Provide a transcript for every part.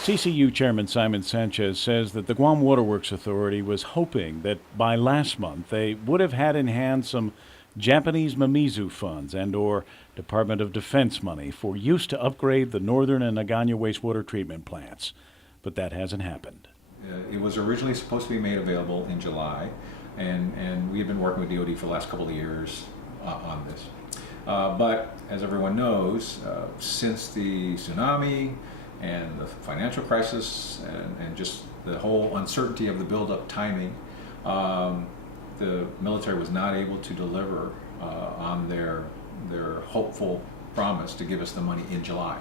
CCU Chairman Simon Sanchez says that the Guam Waterworks Authority was hoping that by last month they would have had in hand some Japanese Mamizu funds and/or Department of Defense money for use to upgrade the Northern and Nagano wastewater treatment plants. But that hasn't happened. It was originally supposed to be made available in July, and we had been working with DoD for the last couple of years on this. But as everyone knows, since the tsunami and the financial crisis and just the whole uncertainty of the build-up timing, the military was not able to deliver on their hopeful promise to give us the money in July.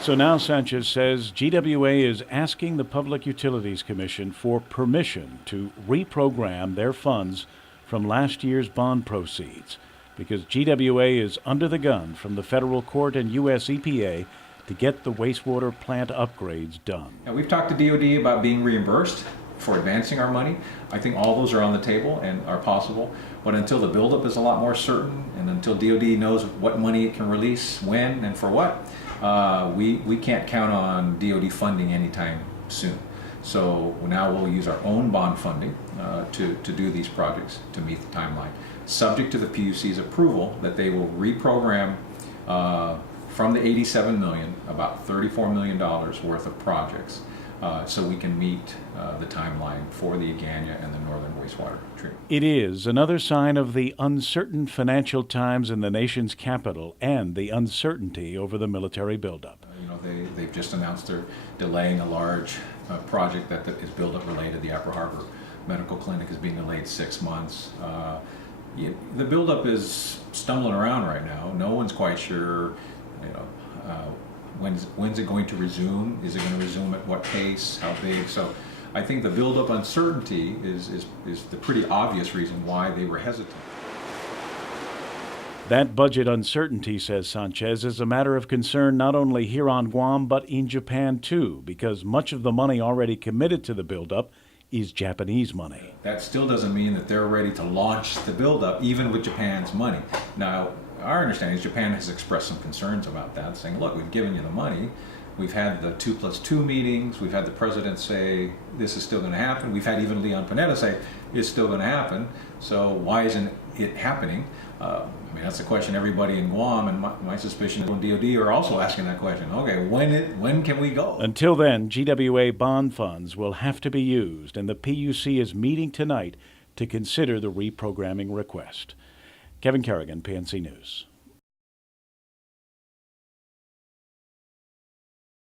So now Sanchez says GWA is asking the Public Utilities Commission for permission to reprogram their funds from last year's bond proceeds because GWA is under the gun from the federal court and U.S. EPA to get the wastewater plant upgrades done. Now, we've talked to DoD about being reimbursed for advancing our money. I think all those are on the table and are possible, but until the buildup is a lot more certain and until DoD knows what money it can release, when, and for what, we can't count on DoD funding anytime soon. So now we'll use our own bond funding to do these projects to meet the timeline, subject to the PUC's approval that they will reprogram from the $87 million, about $34 million worth of projects, so we can meet the timeline for the Agana and the Northern wastewater treatment. It is another sign of the uncertain financial times in the nation's capital and the uncertainty over the military buildup. They've just announced they're delaying a large project that is buildup related. The Upper Harbor Medical Clinic is being delayed 6 months. The buildup is stumbling around right now. No one's quite sure. When's it going to resume? Is it going to resume at what pace? How big? So I think the buildup uncertainty is the pretty obvious reason why they were hesitant. That budget uncertainty, says Sanchez, is a matter of concern not only here on Guam but in Japan too, because much of the money already committed to the buildup is Japanese money. That still doesn't mean that they're ready to launch the buildup, even with Japan's money. Now, our understanding is Japan has expressed some concerns about that, saying, look, we've given you the money. We've had the 2+2 meetings. We've had the president say this is still going to happen. We've had even Leon Panetta say it's still going to happen. So why isn't it happening? That's the question everybody in Guam, and my suspicion is DoD are also asking that question. Okay, when can we go? Until then, GWA bond funds will have to be used, and the PUC is meeting tonight to consider the reprogramming request. Kevin Kerrigan, PNC News.